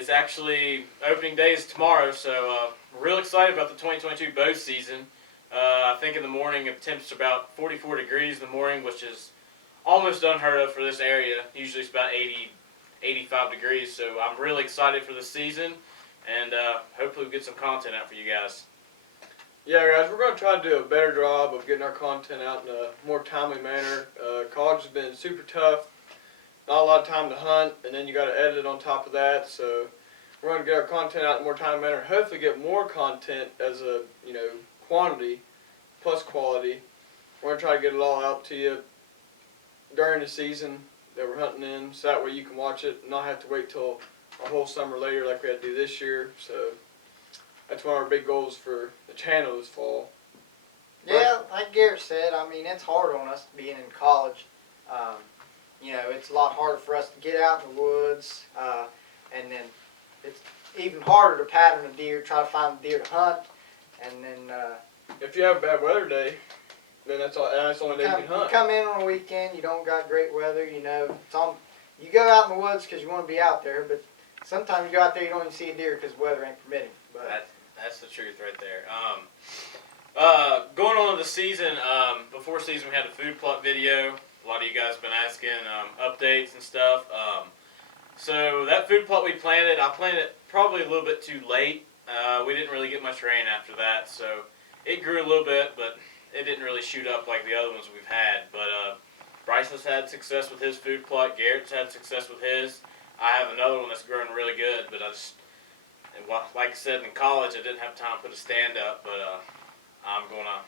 It's actually opening day is tomorrow, so we're real excited about the 2022 bow season. I think in the morning the temps are about 44 degrees in the morning, which is almost unheard of for this area. Usually it's about 80, 85 degrees, so I'm really excited for the season, and hopefully we'll get some content out for you guys. Yeah, guys, we're going to try to do a better job of getting our content out in a more timely manner. College has been super tough, not a lot of time to hunt, and then you got to edit it on top of that. So we're going to get our content out in a more timely manner. Hopefully, get more content as a quantity plus quality. We're going to try to get it all out to you during the season that we're hunting in, so that way you can watch it and not have to wait till a whole summer later like we had to do this year. So that's one of our big goals for the channel this fall. Yeah, like Garrett said, I mean, it's hard on us being in college. It's a lot harder for us to get out in the woods, and then it's even harder to pattern a deer, try to find a deer to hunt, and then if you have a bad weather day, then that's the only day you can hunt. You come in on a weekend, you don't got great weather, you go out in the woods because you want to be out there, but sometimes you go out there, you don't even see a deer because the weather ain't permitting. But That's the truth right there. Going on to the season, before season we had a food plot video. A lot of you guys have been asking updates and stuff. So that food plot we planted, I planted it probably a little bit too late. We didn't really get much rain after that, so it grew a little bit, but it didn't really shoot up like the other ones we've had. But Bryce has had success with his food plot. Garrett's had success with his. I have another one that's growing really good, but like I said, in college, I didn't have time to put a stand up, but I'm going to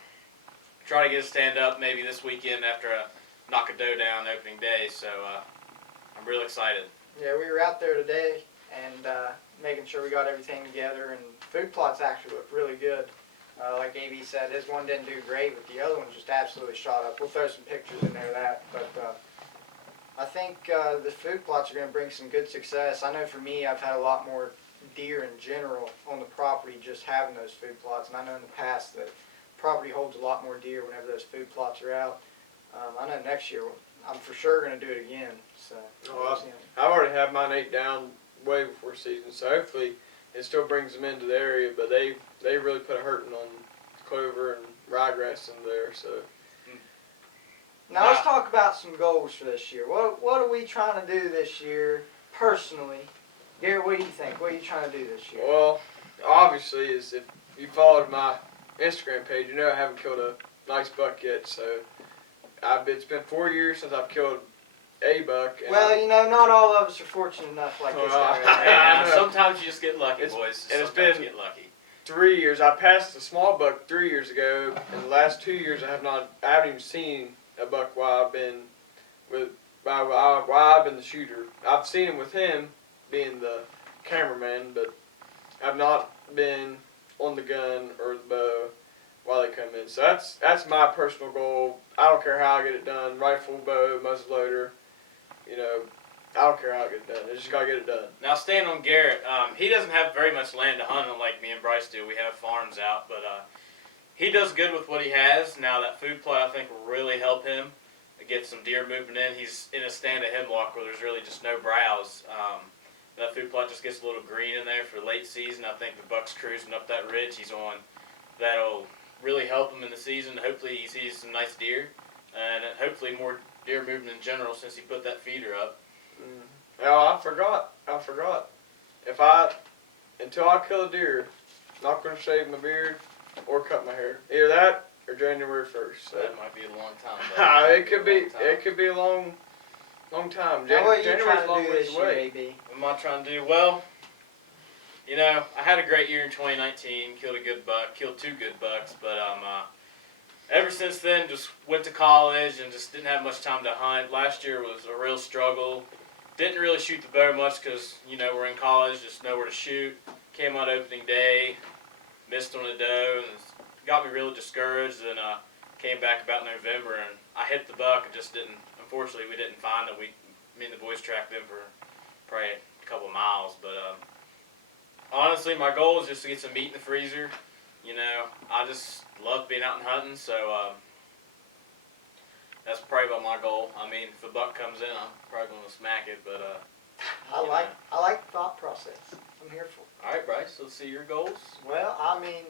try to get a stand up maybe this weekend after I knock a doe down opening day, so I'm real excited. Yeah, we were out there today and making sure we got everything together, and food plots actually look really good. Like AB said, his one didn't do great, but the other one just absolutely shot up. We'll throw some pictures in there of that, but I think the food plots are going to bring some good success. I know for me, I've had a lot more deer in general on the property just having those food plots, and I know in the past that property holds a lot more deer whenever those food plots are out. I know next year I'm for sure going to do it again. So I already have mine ate down way before season, so hopefully it still brings them into the area, but they really put a hurting on clover and ryegrass in there. So now let's talk about some goals for this year. What are we trying to do this year personally? Garrett, what do you think? What are you trying to do this year? Well, obviously, if you followed my Instagram page, you know I haven't killed a nice buck yet. So it's been 4 years since I've killed a buck. Well, not all of us are fortunate enough like this guy right now. Sometimes you just get lucky, boys. And sometimes it's been you get lucky. 3 years. I passed a small buck 3 years ago. In the last 2 years, I haven't even seen a buck while I've been the shooter. I've seen him with him being the cameraman, but I've not been on the gun or the bow while they come in. So that's my personal goal. I don't care how I get it done. Rifle, bow, muzzleloader. I don't care how I get it done. I just gotta get it done. Now, staying on Garrett, he doesn't have very much land to hunt like me and Bryce do. We have farms out, but he does good with what he has. Now, that food plot, I think, will really help him get some deer moving in. He's in a stand of hemlock where there's really just no browse. That food plot just gets a little green in there for late season. I think the buck's cruising up that ridge he's on. That'll really help him in the season. Hopefully he sees some nice deer, and hopefully more deer moving in general since he put that feeder up. Oh, I forgot. Until I kill a deer, I'm not going to shave my beard or cut my hair. Either that or January 1st. So. That might be a long time. It could be a long time. What are you January's trying a long to do ways this year, away. AB? What am I trying to do? Well, I had a great year in 2019. Killed a good buck. Killed 2 good bucks. But ever since then, just went to college and just didn't have much time to hunt. Last year was a real struggle. Didn't really shoot the bow much because, we're in college, just nowhere to shoot. Came out opening day, missed on a doe, and it got me really discouraged. And came back about November, and I hit the buck and just didn't. Unfortunately, we didn't find it. Me and the boys tracked them for probably a couple of miles. But honestly, my goal is just to get some meat in the freezer. I just love being out and hunting, so that's probably about my goal. I mean, if a buck comes in, I'm probably going to smack it, but I like the thought process. I'm here for it. All right, Bryce. Let's see your goals. Well, I mean,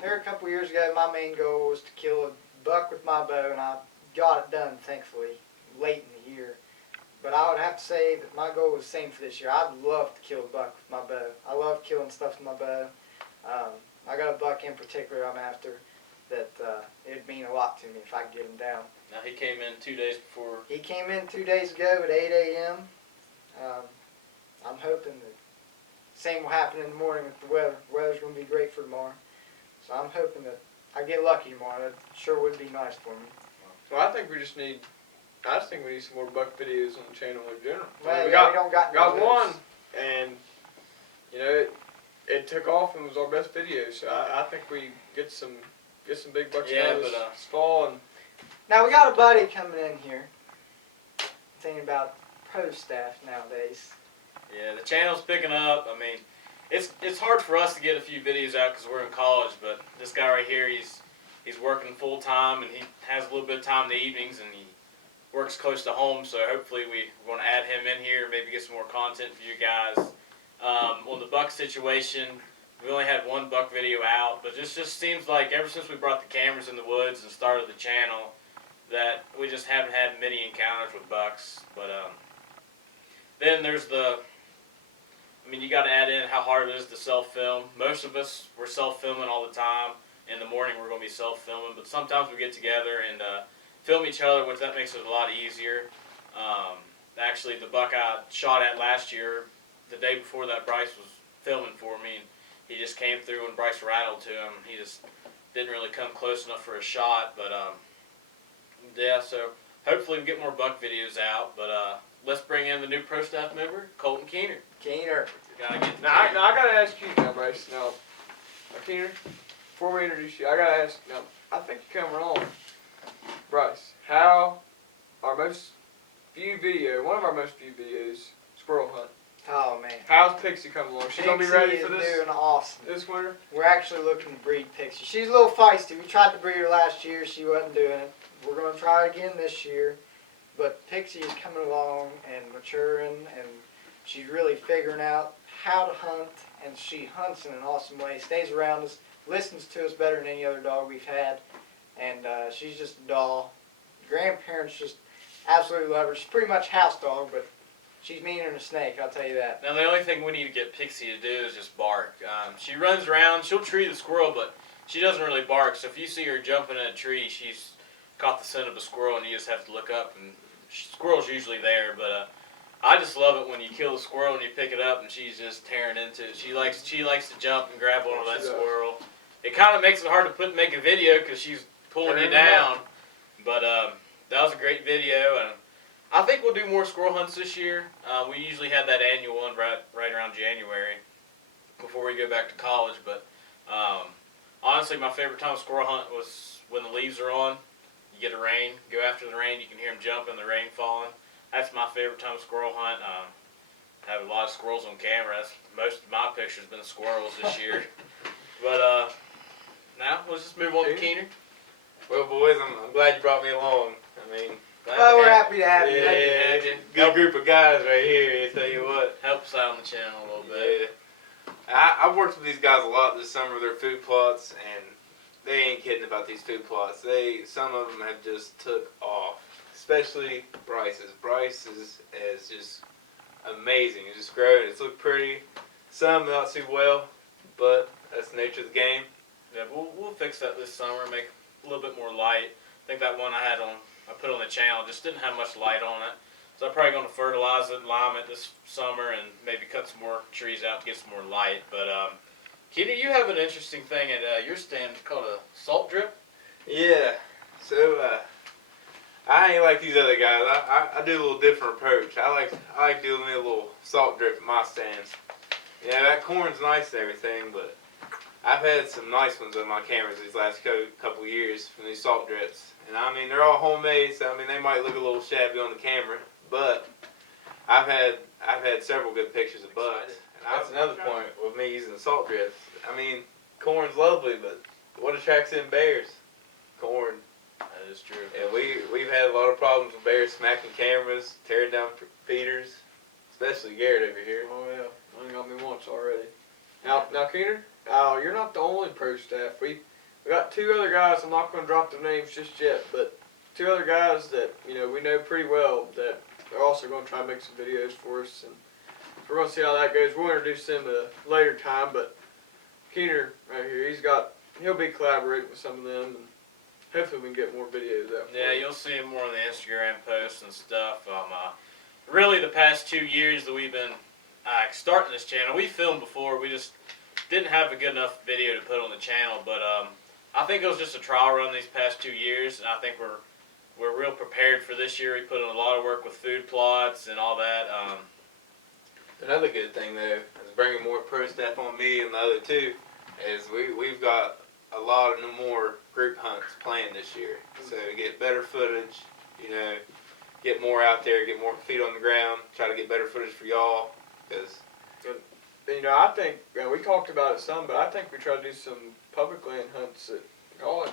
there a couple years ago, my main goal was to kill a buck with my bow, and I got it done, thankfully, late in the year. But I would have to say that my goal was the same for this year. I'd love to kill a buck with my bow. I love killing stuff with my bow. I got a buck in particular I'm after that it'd mean a lot to me if I could get him down. Now, he came in 2 days before. He came in 2 days ago at 8 a.m. I'm hoping that same will happen in the morning with the weather. The weather's going to be great for tomorrow. So I'm hoping that I get lucky tomorrow. That sure would be nice for me. Well, I think we just need some more buck videos on the channel in general. Well, we yeah, we don't got got no one, news. and you know it took off and was our best video. So I think we get some big bucks Yeah, out of but, this fall. And Now we got a buddy coming in here thinking about pro staff nowadays. Yeah, the channel's picking up. I mean, it's hard for us to get a few videos out because we're in college. But this guy right here, he's working full time, and he has a little bit of time in the evenings, and he works close to home. So hopefully we're going to add him in here, maybe get some more content for you guys. On the buck situation, we only had one buck video out, but this just seems like ever since we brought the cameras in the woods and started the channel, that we just haven't had many encounters with bucks. But then there's you got to add in how hard it is to self-film. Most of us, we're self-filming all the time. In the morning, we're going to be self-filming, but sometimes we get together and film each other, which that makes it a lot easier. Actually, the buck I shot at last year, the day before that, Bryce was filming for me, and he just came through and Bryce rattled to him. He just didn't really come close enough for a shot, but yeah, so hopefully we get more buck videos out, but let's bring in the new pro staff member, Colton Keener. Keener. Gotta get now I gotta ask you now, Bryce. Now, Keener, before we introduce you, I gotta ask. Now, I think you come wrong, Bryce. How one of our most viewed videos, squirrel hunt. Oh man. How's Pixie coming along? She's gonna be ready for this Pixie is doing awesome. this winter. We're actually looking to breed Pixie. She's a little feisty. We tried to breed her last year. She wasn't doing it. We're going to try again this year. But Pixie is coming along and maturing, and she's really figuring out how to hunt, and she hunts in an awesome way. Stays around us, listens to us better than any other dog we've had, and she's just a doll. Grandparents just absolutely love her. She's pretty much house dog, but she's meaner than a snake, I'll tell you that. Now, the only thing we need to get Pixie to do is just bark. She runs around. She'll tree the squirrel, but she doesn't really bark. So if you see her jumping in a tree, she's caught the scent of a squirrel, and you just have to look up, and squirrel's usually there. But I just love it when you kill a squirrel and you pick it up, and she's just tearing into it. She likes to jump and grab hold of that squirrel. It kind of makes it hard to make a video because she's pulling you down. But that was a great video, and I think we'll do more squirrel hunts this year. We usually have that annual one right around January before we go back to college. But honestly, my favorite time of squirrel hunt was when the leaves are on. You get a rain, go after the rain, you can hear them jumping, the rain falling. That's my favorite time of squirrel hunt. I have a lot of squirrels on camera. Most of my pictures have been squirrels this year. But now, let's just move on to Keener. Well, boys, I'm glad you brought me along. I mean, Well, we're happy to have you. yeah, good group of guys right here. I tell you what. Helps out on the channel a little bit. Yeah, I've worked with these guys a lot this summer with their food plots, and they ain't kidding about these food plots. Some of them have just took off, especially Bryce's. Bryce is just amazing. It's just growing. It's looked pretty. Some not too well, but that's the nature of the game. Yeah, we'll fix that this summer, make it a little bit more light. I think that one I put on the channel just didn't have much light on it. So I'm probably going to fertilize it, lime it this summer, and maybe cut some more trees out to get some more light. But Keener, you have an interesting thing at your stand called a salt drip. Yeah. So I ain't like these other guys. I do a little different approach. I like doing a little salt drip at my stands. Yeah, that corn's nice and everything, but I've had some nice ones on my cameras these last couple years from these salt drips. And I mean, they're all homemade, so I mean, they might look a little shabby on the camera, but I've had several good pictures of bucks. And that's another point with me using the salt drips. I mean, corn's lovely, but what attracts in bears? Corn. That is true. And we've had a lot of problems with bears smacking cameras, tearing down feeders. especially Garrett over here. Oh yeah, only got me once already. Now Keener, you're not the only pro staff. We got two other guys. I'm not going to drop their names just yet, but two other guys that we know pretty well that are also going to try to make some videos for us, and we're going to see how that goes. We'll introduce them at a later time, but Keener right here, he'll be collaborating with some of them, and hopefully we can get more videos out. Yeah, you'll see him more on the Instagram posts and stuff. Really, the past 2 years that we've been starting this channel, we filmed before. We just didn't have a good enough video to put on the channel, but I think it was just a trial run these past 2 years, and I think we're real prepared for this year. We put in a lot of work with food plots and all that. Another good thing though is bringing more pro staff on me and the other two. Is we've got a lot of more group hunts planned this year, so get better footage. Get more out there, get more feet on the ground. Try to get better footage for y'all, because. I think we talked about it some, but I think we try to do some public land hunts at college.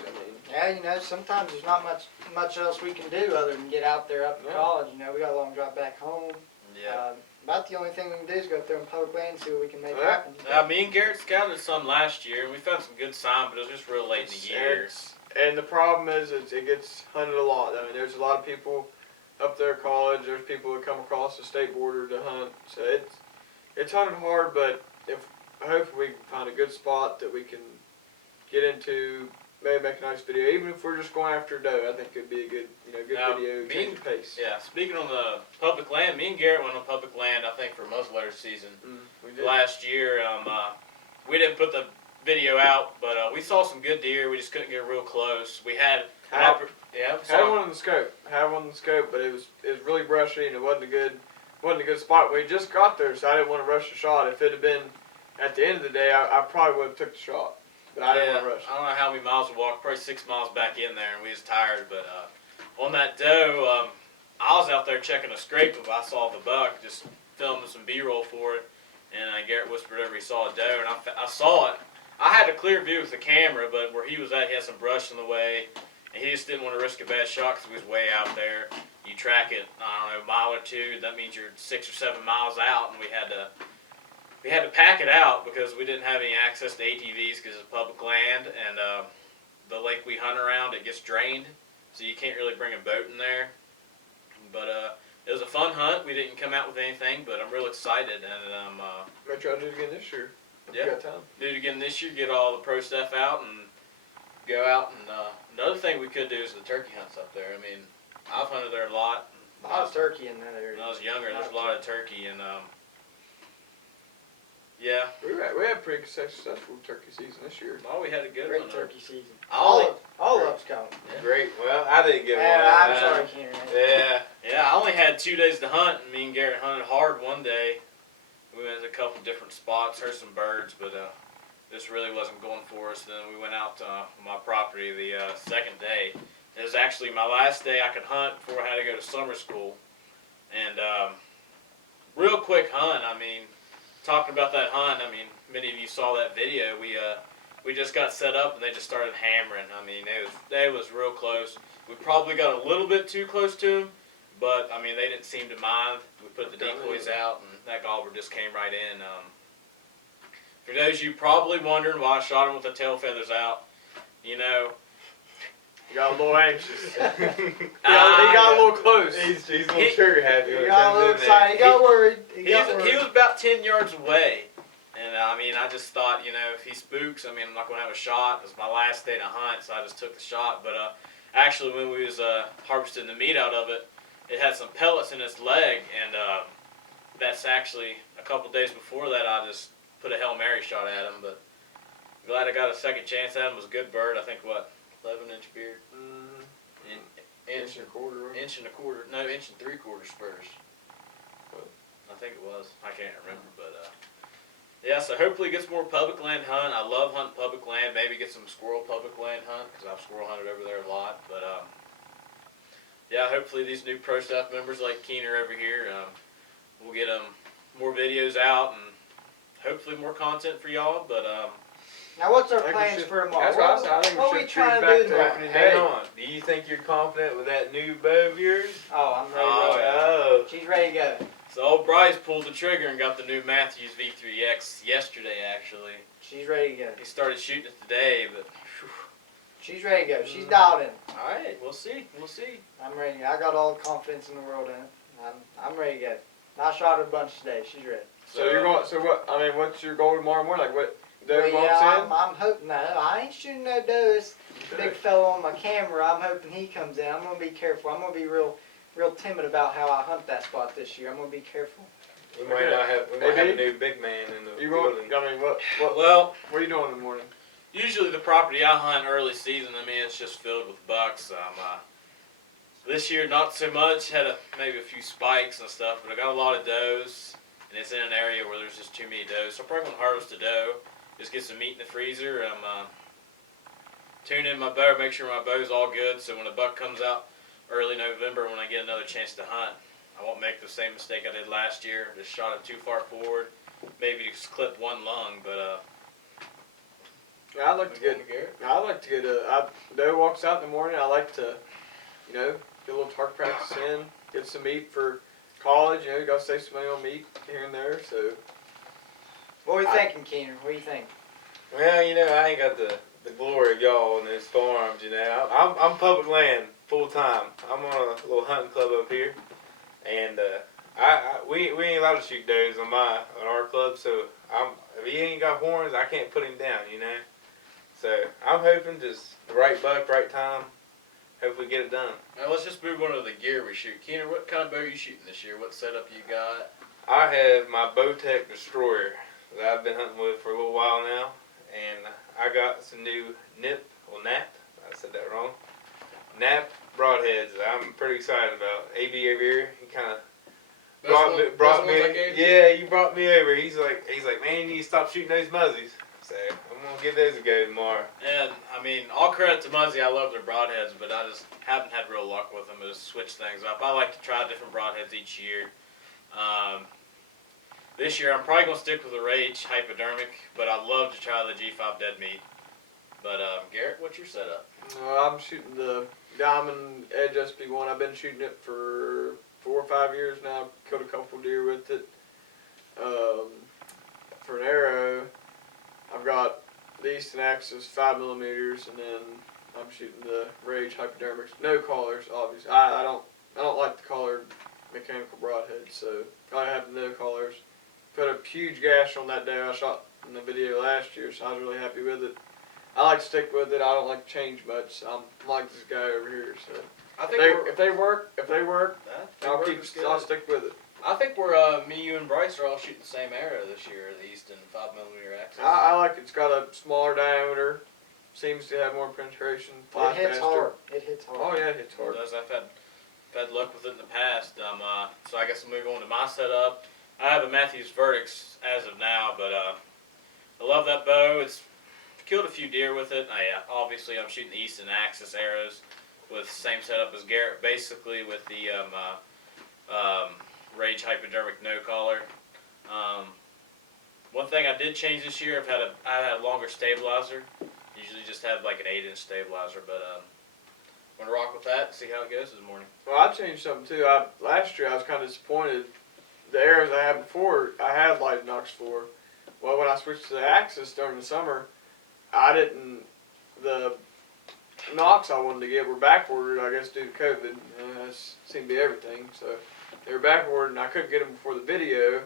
Yeah, sometimes there's not much else we can do other than get out there up to college. We got a long drive back home. Yeah. About the only thing we can do is go up there in public land and see what we can make happen. Me and Garrett scouted some last year, and we found some good sign, but it was just real late in the year. And the problem is it gets hunted a lot. There's a lot of people up there at college. There's people that come across the state border to hunt. So it's hunted hard, but hopefully we can find a good spot that we can get into, maybe make a nice video. Even if we're just going after doe, I think it'd be a good video, change the pace. Yeah, speaking on the public land, me and Garrett went on public land, I think, for muzzleloader season We did. last year. We didn't put the video out, but we saw some good deer. We just couldn't get real close. We had Had one in the scope, but it was really brushy and it wasn't a good spot. We just got there, so I didn't want to rush the shot. If it had been at the end of the day, I probably would have took the shot, but I didn't want to rush. I don't know how many miles we walked, probably 6 miles back in there, and we was tired. But on that doe, I was out there checking a scrape. I saw the buck, just filming some B-roll for it, and Garrett whispered over he saw a doe, and I saw it. I had a clear view with the camera, but where he was at, he had some brush in the way. And he just didn't want to risk a bad shot because he was way out there. You track it, I don't know, a mile or two. That means you're 6 or 7 miles out, and we had to pack it out because we didn't have any access to ATVs because it's public land, and the lake we hunt around, it gets drained, so you can't really bring a boat in there. But it was a fun hunt. We didn't come out with anything, but I'm real excited, and Might try to do it again this year. Yeah. We got time. Do it again this year. Get all the pro stuff out and go out and. Another thing we could do is the turkey hunts up there. I've hunted there a lot. A lot of turkey in that area. When I was younger, there's a lot of turkey, and yeah. We had pretty successful turkey season this year. Oh, we had a good Great one. turkey season. All All of us coming. Yeah. Great. Well, I didn't get one. I'm sorry, Keener. Yeah, I only had 2 days to hunt, and me and Garrett hunted hard one day. We went to a couple different spots, heard some birds, but this really wasn't going for us. Then we went out to my property the second day. It was actually my last day I could hunt before I had to go to summer school. And real quick hunt. Talking about that hunt, many of you saw that video. We just got set up and they just started hammering. It was real close. We probably got a little bit too close to them, but they didn't seem to mind. We put the decoys out and that gobber just came right in. For those of you probably wondering why I shot him with the tail feathers out, You got a little anxious. he got a little close. He's a little trigger happy. He got a little excited. He got worried. He was about 10 yards away. And I just thought, if he spooks, I'm not going to have a shot. It was my last day to hunt, so I just took the shot. But actually, when we was harvesting the meat out of it, it had some pellets in its leg. And that's actually, a couple days before that, I just put a Hail Mary shot at him. But glad I got a second chance at him. It was a good bird. I think, 11-inch beard? Inch and a quarter. Inch and a quarter. No, inch and 3/4 spurs. I think it was. I can't remember, but yeah. So hopefully get some more public land hunt. I love hunting public land. Maybe get some squirrel public land hunt because I've squirrel hunted over there a lot. But yeah, hopefully these new pro staff members like Keener over here, we'll get them more videos out and hopefully more content for y'all. But now, what's our I think plans we should- for tomorrow? that's what I said. I think we What are we should trying treat to it do back to tomorrow? opening Hang day. on. Do you think you're confident with that new bow of yours? Oh, I'm ready to roll. Oh. She's ready to go. So old Bryce pulled the trigger and got the new Matthews V3X yesterday. Actually, She's ready to go. he started shooting it today, but She's ready to go. She's dialed in. all right, we'll see. We'll see. I'm ready. I got all the confidence in the world in it. I'm ready to go. I shot her a bunch today. She's ready. So you're going. So what? I mean, what's your goal tomorrow morning? Like what? Doe Well, walks yeah, in. I'm hoping. No, I ain't shooting no does. Big fellow on my camera. I'm hoping he comes in. I'm gonna be careful. I'm gonna be real timid about how I hunt that spot this year. I'm gonna be careful. We might not have. We might have a new big man in the You going? building. I mean, what? Well, What are you doing in the morning? usually the property I hunt early season, I mean, it's just filled with bucks. This year, not so much. Had maybe a few spikes and stuff, but I got a lot of does, and it's in an area where there's just too many does. So I'm probably gonna harvest a doe, just get some meat in the freezer. I'm tune in my bow, make sure my bow's all good, so when a buck comes out early November, when I get another chance to hunt, I won't make the same mistake I did last year. Just shot it too far forward, maybe just clip one lung, but Yeah, I'd like to get. I like to get a. Doe walks out in the morning. I like to, get a little target practice in, get some meat for college. You got to save some money on meat here and there. So. What are you thinking, Keener? What do you think? Well, I ain't got the glory of y'all in these farms. I'm public land full time. I'm on a little hunting club up here, and we ain't allowed to shoot does on our club. So if he ain't got horns, I can't put him down. So I'm hoping just the right buck, right time. Hopefully get it done. now let's just move on to the gear we shoot. Keener, what kind of bow are you shooting this year? What setup you got? I have my Bowtech Destroyer that I've been hunting with for a little while now, and I got some new nap. I said that wrong. Nap broadheads that I'm pretty excited about. AB over here, he kind of brought me. Yeah, you brought me over. He's like, man, you need to stop shooting those muzzies. So I'm gonna give those a go tomorrow. And I mean, all credit to Muzzy. I love their broadheads, but I just haven't had real luck with them. I just switch things up. I like to try different broadheads each year. This year I'm probably gonna stick with the Rage Hypodermic, but I'd love to try the G5 Dead Meat. But Garrett, what's your setup? I'm shooting the Diamond Edge SP1. I've been shooting it for 4 or 5 years now. Killed a couple deer with it. For an arrow, I've got the Easton Axis 5mm, and then I'm shooting the Rage Hypodermics. No collars, obviously. I don't like the collared mechanical broadhead, so I have no collars. Put a huge gash on that day I shot in the video last year, so I was really happy with it. I like to stick with it. I don't like to change much. I'm like this guy over here. So I think if they work, I'll stick with it. I think me, you, and Bryce are all shooting the same arrow this year, the Easton 5mm Axis. I like it. It's got a smaller diameter. Seems to have more penetration. Flies It hits faster. hard. It hits hard. Oh yeah, it hits hard. I've had luck with it in the past. So I guess I'll move on to my setup. I have a Matthews Verdicts as of now, but I love that bow. It's killed a few deer with it. Obviously I'm shooting the Easton Axis arrows with the same setup as Garrett, basically with the Rage Hypodermic no collar. One thing I did change this year, I had a longer stabilizer. Usually just have like an 8-inch stabilizer, but I'm gonna rock with that and see how it goes this morning. Well, I changed something too. Last year I was kind of disappointed. The arrows I had before, I had light Nox for. Well, when I switched to the Axis during the summer, the Nox I wanted to get were backordered, I guess, due to COVID. That seemed to be everything. So they were backordered, and I couldn't get them before the video.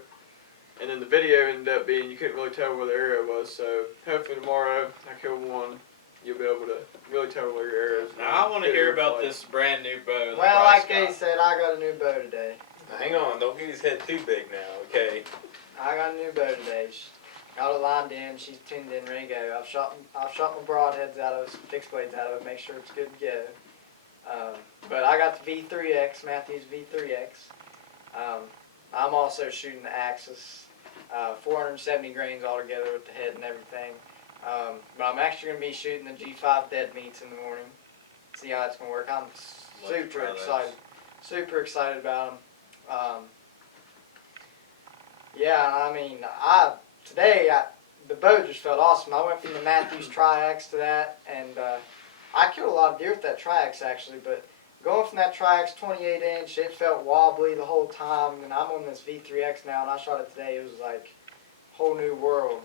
And then the video ended up being, you couldn't really tell where the arrow was. So hopefully tomorrow I kill one, you'll be able to really tell where your arrow is. Now I want to hear about this brand new bow. Well, like Gay said, I got a new bow today. Hang on, don't get his head too big now, okay? I got a new bow today. Got it lined in. She's tuned in, ready to go. I've shot my broadheads out of it, fixed blades out of it, make sure it's good to go. But I got the V3X, Matthews V3X. I'm also shooting the Axis, 470 grains altogether with the head and everything. But I'm actually going to be shooting the G5 Dead Meats in the morning. See how it's going to work. I'm super excited. Super excited about them. Yeah, I mean, today the bow just felt awesome. I went from the Matthews Tri-X to that, and I killed a lot of deer with that Tri-X actually, but going from that Tri-X 28-inch, it felt wobbly the whole time, and I'm on this V3X now, and I shot it today. It was like a whole new world.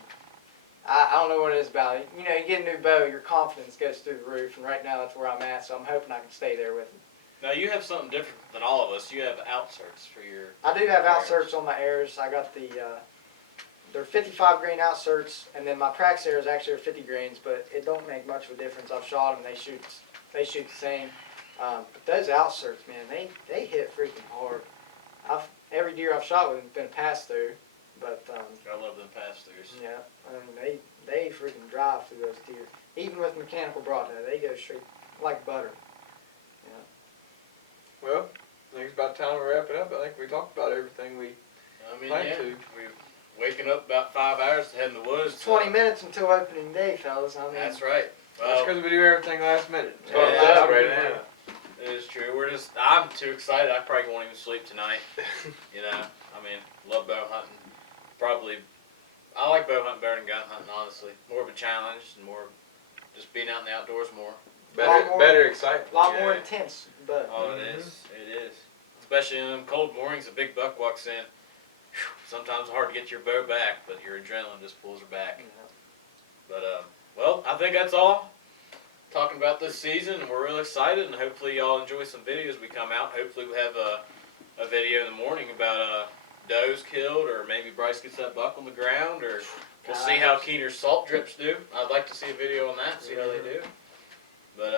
I don't know what it is about it. You know, you get a new bow, your confidence goes through the roof, and right now that's where I'm at, so I'm hoping I can stay there with it. Now you have something different than all of us. You have outserts for your. I do have Airs. outserts on my airs. I got the, they're 55 grain outserts, and then my Prax airs actually are 50 grains, but it don't make much of a difference. I've shot them, they shoot the same. But those outserts, man, they hit freaking hard. Every deer I've shot with has been a pass through, but I love them pass-throughs. yeah, I mean, they freaking drive through those deer. Even with mechanical broadhead, they go straight like butter. Well, I think it's about time to wrap it up. I think we talked about everything we I mean, planned yeah, to. we're waking up about 5 hours to head in the woods. It's 20 minutes until opening day, fellas. I mean, That's right. That's Well, because we do everything last minute. It's going Yeah. up right now. it is true. I'm too excited. I probably won't even sleep tonight. You know, I mean, love bow hunting. I like bow hunting better than gun hunting, honestly. More of a challenge and more just being out in the outdoors more. Better excitement. a lot more Yeah. intense, but Oh, it is. It is. Especially in them cold mornings, a big buck walks in. Whew, sometimes it's hard to get your bow back, but your adrenaline just pulls her back. But, well, I think that's all. Talking about this season, and we're real excited, and hopefully y'all enjoy some videos we come out. Hopefully we have a video in the morning about does killed, or maybe Bryce gets that buck on the ground, or we'll see how Keener's salt drips do. I'd like to see a video on that, see how they do. But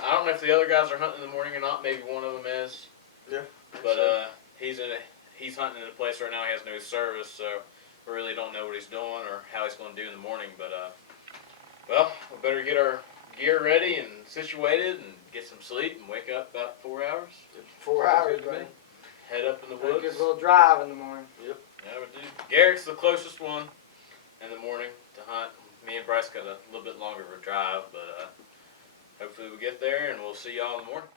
I don't know if the other guys are hunting in the morning or not. Maybe one of them is. Yeah. But he's hunting in a place right now. He has no service, so we really don't know what he's doing or how he's going to do in the morning. But well, we better get our gear ready and situated and get some sleep and wake up about 4 hours. 4 Sounds hours, good to me. buddy. Head up in the Take a woods. little drive in the morning. Yeah, we do. Garrett's the closest one in the morning to hunt. Me and Bryce got a little bit longer of a drive, but hopefully we get there and we'll see y'all in the morning.